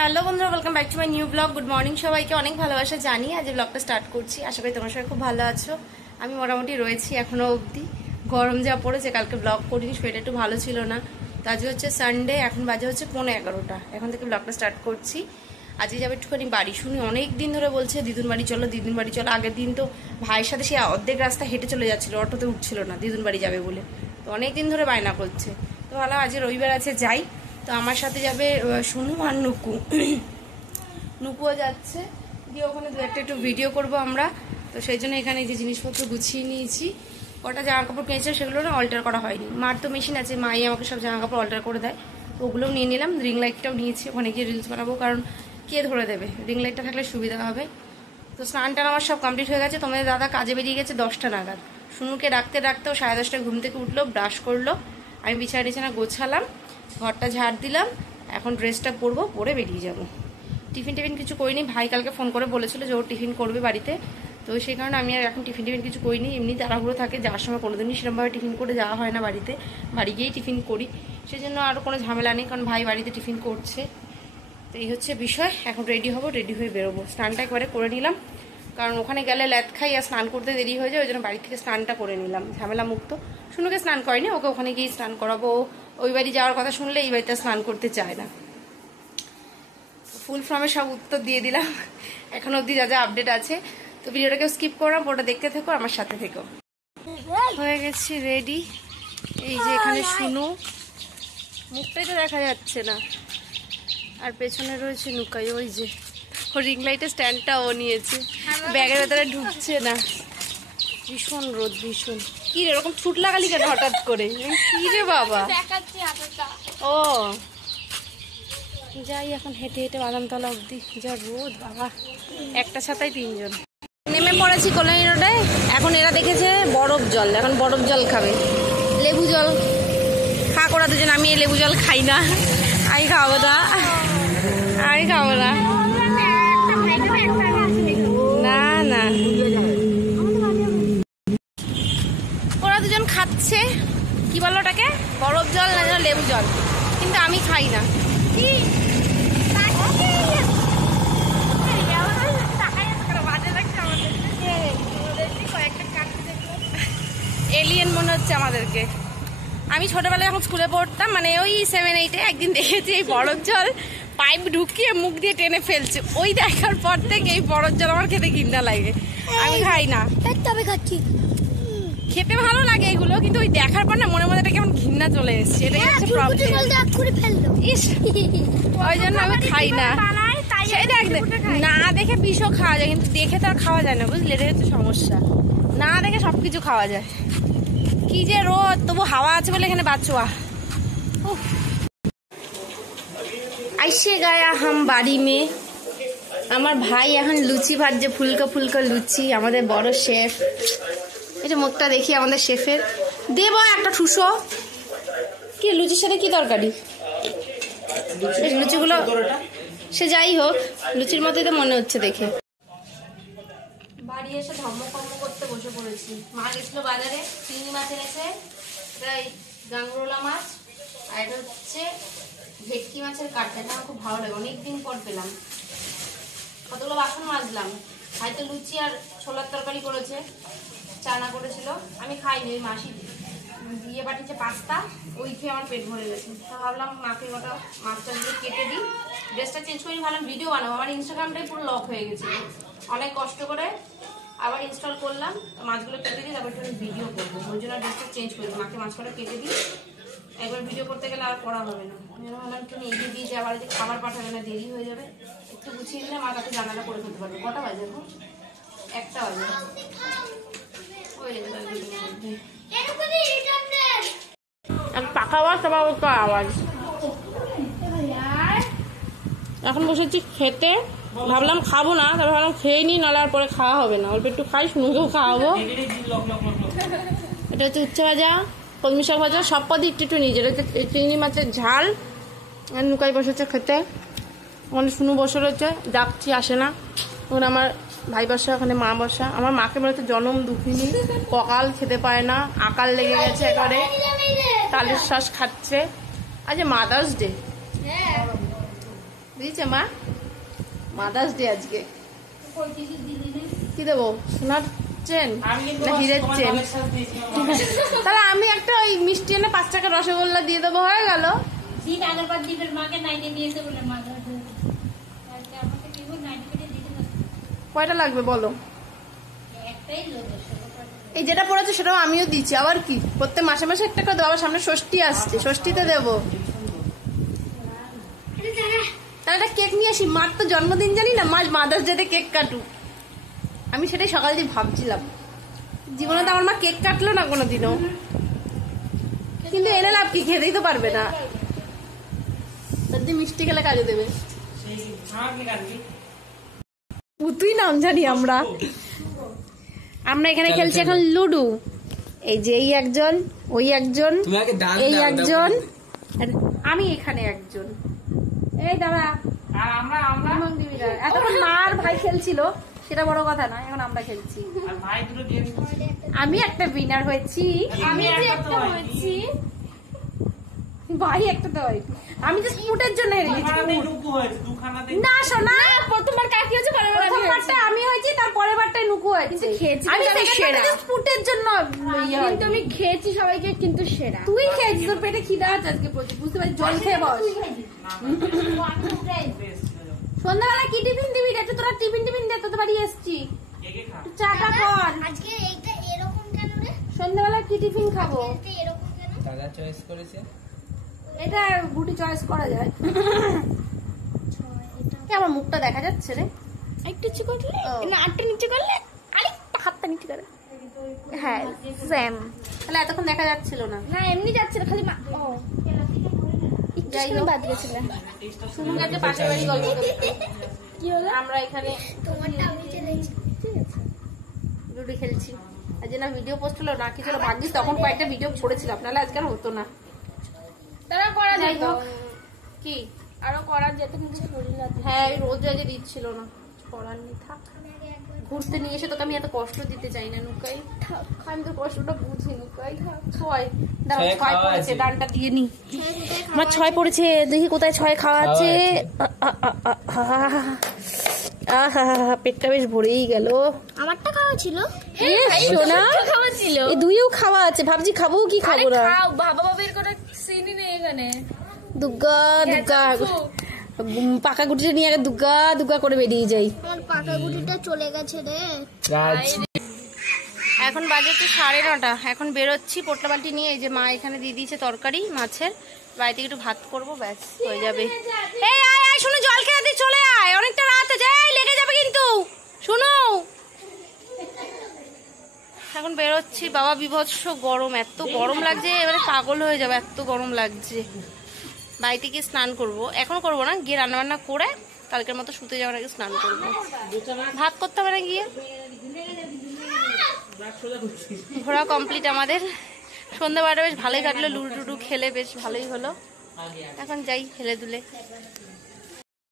Hello বন্ধুরা, welcome back to my new blog. Good morning সবাইকে, অনেক ভালোবাসা জানি। আজ ব্লগটা স্টার্ট করছি, আশা করি তোমার সবাই খুব ভালো আছো। আমি মোটামুটি রয়েছি এখনো অবধি। গরম যা পড়েছে, কালকে ব্লগ করিনি, শরীরটা একটু ভালো ছিল না। তো আজকে হচ্ছে সানডে, এখন বাজে হচ্ছে 11:15। এখন থেকে ব্লগটা স্টার্ট করছি। আজকে যাবে একটুখানি বাড়ি। শুনি অনেক দিন ধরে বলছে দিদুন বাড়ি চলো, দিদুন বাড়ি চলো। আগের দিন তো ভাইয়ের সাথে সে অর্ধেক রাস্তা হেঁটে চলে যাচ্ছিল, অটোতে উঠছিল না, দিদুন বাড়ি যাবে বলে। তো অনেক দিন ধরে বায়না করছে। তো ভালো, আজকে রবিবার আছে, যাই। তো আমার সাথে যাবে সোনু আর নুকু। নুকুও যাচ্ছে, গিয়ে ওখানে দু একটা একটু ভিডিও করবো আমরা। তো সেই জন্য এখানে যে জিনিসপত্র গুছিয়ে নিয়েছি। কটা জামা কাপড় কিনেছে সেগুলো না অল্টার করা হয়নি। মার তো মেশিন আছে, মাই আমাকে সব জামা কাপড় অল্টার করে দেয়। তো ওগুলোও নিয়ে নিলাম। রিং লাইটটাও নিয়েছি, ওখানে গিয়ে রিলস বানাবো, কারণ কে ধরে দেবে, রিং লাইটটা থাকলে সুবিধা হবে। তো স্নান টান আমার সব কমপ্লিট হয়ে গেছে। তোমাদের দাদা কাজে বেরিয়ে গেছে 10টা নাগাদ। শুনুকে ডাকতে ডাকতেও 10:30 ঘুম থেকে উঠলো, ব্রাশ করলো। আমি বিছানা টিছানা গোছালাম, ঘরটা ঝাড় দিলাম। এখন ড্রেসটা পরবো, পরে বেরিয়ে যাবো। টিফিন কিছু করিনি। ভাই কালকে ফোন করে বলেছিল যে ও টিফিন করবে বাড়িতে। তো সেই কারণে আমি আর এখন টিফিন কিছু করিনি। এমনি তাড়াহুড়ো থাকে, যাওয়ার সময় কোনোদিনই সেরকমভাবে টিফিন করে যাওয়া হয় না বাড়িতে, বাড়ি গিয়েই টিফিন করি। সেই জন্য আরও কোনো ঝামেলা নেই, কারণ ভাই বাড়িতে টিফিন করছে। তো এই হচ্ছে বিষয়। এখন রেডি হবো, রেডি হয়ে বেরোবো। স্নানটা একবারে করে নিলাম, কারণ ওখানে গেলে ল্যাদ খাই আর স্নান করতে দেরি হয়ে যায়। ওই জন্য বাড়ি থেকে স্নানটা করে নিলাম, ঝামেলা মুক্ত। শুনুকে স্নান করেনি, ওকে ওখানে গিয়ে স্নান করাবো। ওই বাড়ি যাওয়ার কথা শুনলে এই বাড়িতে স্নান করতে চায় না। ফুল ফর্মে সব উত্তর দিয়ে দিলাম এখন অবধি যা যা আপডেট আছে। তো ভিডিওটাকে স্কিপ করলাম, ওটা দেখতে থেকো, আমার সাথে থেকো। হয়ে গেছি রেডি। এই যে এখানে শুনু, মুখটাই তো দেখা যাচ্ছে না। আর পেছনে রয়েছে নুকাই, ওই যে ও রিং লাইটের স্ট্যান্ডটা ও নিয়েছে, ব্যাগের ভেতরে ঢুকছে না। ভীষণ রোদ, ভীষণ। কি রে এরকম ছুট লাগালি কেন হঠাৎ করে? কি রে বাবা? ও যাই, এখন হেঁটে হেঁটে বাদামতলা অবধি। যা রোদ বাবা, একটা ছাতায় 3 জন। নেমে পড়েছি কল্যাণী রোডে। এখন এরা দেখেছে বরফ জল, এখন বরফ জল খাবে। লেবু জল খা করা দুজন, আমি এই লেবু জল খাই না, আমি খাবো না, আমি খাবো না, না না। ওরা দুজন খাচ্ছে, কি বলো ওটাকে, বরফ জল না লেবু জল, কিন্তু আমি খাই না। এলিয়েন মনে হচ্ছে আমাদেরকে। আমি ছোটবেলায় যখন স্কুলে পড়তাম, মানে ওই 7-8-এ একদিন দেখেছি এই বরফ জল পাইপ ঢুকিয়ে মুখ দিয়ে টেনে ফেলছে। ওই দেখার পর থেকে এই বরফ জল আমার খেতে ঘৃণা লাগে, আমি খাই না। তবে খাচ্ছি, খেতে ভালো লাগে এগুলো, কিন্তু ওই দেখার পর না মনে মনে কেমন ঘৃণা চলে এসছে, এটাই হচ্ছে প্রবলেম। ইস, ওই জন্য আমি খাই না। সেই দেখ, না দেখে বিষও খাওয়া যায়, কিন্তু দেখে তো আর খাওয়া যায় না, বুঝলি, এটাই হচ্ছে সমস্যা। না দেখে সবকিছু খাওয়া যায়। কি যে রোদ, তবু হাওয়া আছে বলে এখানে বাঁচোয়া। আইসে গায়া হাম বাড়ি মে। আমার ভাই এখন লুচি ভাজছে, ফুলকা ফুলকা লুচি। আমাদের বড় শেফ, এটা মুখটা দেখি আমাদের শেফের। দেব একটা ঠুসো। কি লুচির সাথে কি তরকারি? লুচিগুলো সে যাই হোক, লুচির মতোই তো মনে হচ্ছে দেখে। বাড়ি এসে ধর্মকর্ম করতে বসে পড়েছি। মা গেছিল বাজারে, চিংড়ি মাছ এনেছে, প্রায় গাংরোলা মাছ, আর এটা হচ্ছে ভেটকি মাছের কাটা। এটা আমার খুব ভালো লাগে, অনেকদিন পর পেলাম। কতগুলো বাসন মাজলাম। হয়তো লুচি আর ছোলার তরকারি করেছে, চানা করেছিল, আমি খাইনি। ওই মাসি দিয়ে পাঠিয়েছে পাস্তা, ওই খেয়ে আমার পেট ভরে গেছে। তা ভাবলাম মাকে গোটা মাছটা দিয়ে কেটে দিই, ড্রেসটা চেঞ্জ করি, ভাবলাম ভিডিও বানাবো। আমার ইনস্টাগ্রামটাই পুরো লক হয়ে গেছে, অনেক কষ্ট করে আবার ইনস্টল করলাম। মাছগুলো কেটে দিই, তারপর একটু ভিডিও করবো, ওই জন্য ড্রেসটা চেঞ্জ করি। মাকে মাছগুলো কেটে দিই, একবার ভিডিও করতে গেলে আর করা হবে না। ভাবলাম একটু এগিয়ে দিয়ে যে আবার যে খাবার পাঠাবে না, দেরি হয়ে যাবে, একটু গুছিয়ে দিলে মা তাকে জানালা করে ফেলতে পারবে। কটা বাজে এখন? 1টা বাজে। ওই মধ্যে পাকা আওয়াজ, আবার আওয়াজ। এখন বসেছি খেতে, ভাবলাম খাবো না, তবে ভাবলাম খেয়ে নিই, নাহলে আর পরে খাওয়া হবে না। অল্প একটু খাই, শুনুকেও খাওয়াবো। এটা হচ্ছে উচ্ছে ভাজা, কলমি শাক ভাজা, সব পদই একটু একটু নিজের। হচ্ছে চিংড়ি মাছের ঝাল, আর নুকাই বসেছে খেতে। ওখানে শুনু বসে রয়েছে, ডাকছি আসে না। ওখানে আমার ভাই বসা, ওখানে মা বসা। আমার মাকে বলেছে জনম দুঃখিনী, ককাল খেতে পায় না, আকাল লেগে গেছে একেবারে, তালের শ্বাস খাচ্ছে। আজ মাদার্স ডে, দিয়েছে মা মাদার্স ডে আজকে কি দেবো সোনার চেন না হিরের চেন তাহলে আমি একটা ওই মিষ্টি এনে 5 টাকার রসগোল্লা দিয়ে দেবো হয়ে গেল কয়টা লাগবে বলো এই যেটা পড়েছে সেটাও আমিও দিচ্ছি আবার কি প্রত্যেক মাসে মাসে একটা করে দেবো আবার সামনে ষষ্ঠী আসছে ষষ্ঠীতে দেবো তাহলে একটা কেক নিয়ে আসি মার তো জন্মদিন জানি না মা মাদার্স ডেতে কেক কাটুক আমি সেটাই সকাল দিয়ে ভাবছিলাম জীবনে তো আমার মা কেক কাটলো না কোনোদিনও কিন্তু এনে লাভ কি খেতেই তো পারবে না তার দিয়ে মিষ্টি খেলে কাজে দেবে তুই নাম জানি আমরা এখানে খেলছি এখন লুডু এই যে এই একজন ওই একজন এই একজন আমি এখানে একজন এই দাঁড়া এতক্ষণ মা আর ভাই খেলছিল সেটা বড় কথা না এখন আমরা খেলছি আমি একটা উইনার হয়েছি আমি একটা হয়েছি ভাই একটা তো হয় আমি জাস্ট ফুটের জন্য না শোনা প্রথমবার কাকি হয়েছে প্রথমবারটা আমি হয়েছি তার পরের বারটাই নুকু হয়েছে কিন্তু খেয়েছি আমি সেরা ফুটের জন্য কিন্তু আমি খেয়েছি সবাইকে কিন্তু সেরা তুই খেয়েছিস তোর পেটে খিদা আছে আজকে প্রচুর বুঝতে পারছিস জল খেয়ে বস সন্ধ্যাবেলা কি টিফিন দিবি রে তোরা টিফিন দে তোর বাড়ি এসেছি চাটা কর আজকে এইটা এরকম কেন রে সন্ধ্যাবেলা কি টিফিন খাবো এরকম কেন দাদা চয়েস করেছে এটা গুটি চয়েস করা যায় আমার মুখটা দেখা যাচ্ছে রে একটু নিচে করলে না আটটা নিচে করলে আরে হাতটা নিচে করে হ্যাঁ সেম তাহলে এতক্ষণ দেখা যাচ্ছিল না না এমনি যাচ্ছিল খালি ও যাই হোক বাদ গেছিল শুনুন আজকে পাশের বাড়ি গল্প কি হলো আমরা এখানে তোমারটা আমি চলেছি ঠিক আছে লুডো খেলছি আজ না ভিডিও পোস্ট হলো না কি ছিল ভাগ্যিস তখন কয়েকটা ভিডিও করেছিলাম নাহলে আজকে আর হতো না তারা করা যেত কি আরো করা যেত কিন্তু হ্যাঁ রোজ আজ দিচ্ছিল না করার নেই থাক ঘুরতে নিয়ে এসে তোকে আমি এত কষ্ট দিতে চাই না নুকাই আমি তো কষ্টটা বুঝি নুকাই ছয় দাঁড়া 6 পড়েছে ডানটা দিয়ে নি আমার 6 পড়েছে দেখি কোথায় 6 খাওয়া আছে পেটটা বেশ ভরেই গেল আমারটা খাওয়া ছিল সোনা খাওয়া ছিল এই দুইও খাওয়া আছে ভাবছি খাবো কি খাবো না বাবা বাবের করে সিনই নেই এখানে দুগ্গা দুগ্গা পাকা গুটিটা নিয়ে আগে দুগ্গা দুগ্গা করে বেরিয়ে যাই আমার পাকা গুটিটা চলে গেছে রে এখন বাজে তো 9:30 এখন বেরোচ্ছি পোটলা বালতি নিয়ে এই যে মা এখানে দিয়ে দিয়েছে তরকারি মাছের বাড়িতে একটু ভাত করবো ব্যাস হয়ে যাবে এই আয় আয় শুনো জল খেতে চলে আয় অনেকটা রাত হয়ে যায় লেগে যাবে কিন্তু শুনো এখন বেরোচ্ছি বাবা বিভৎস গরম এত গরম লাগছে এবারে পাগল হয়ে যাবে এত গরম লাগছে বাড়িতে গিয়ে স্নান করবো এখন করবো না গিয়ে রান্নাবান্না করে কালকের মতো শুতে যাওয়ার আগে স্নান করবো ভাত করতে হবে না গিয়ে ঘোরা কমপ্লিট আমাদের সন্ধ্যাবেলাটা বেশ ভালোই কাটলো লুডু টুডু খেলে বেশ ভালোই হলো এখন যাই খেলে দুলে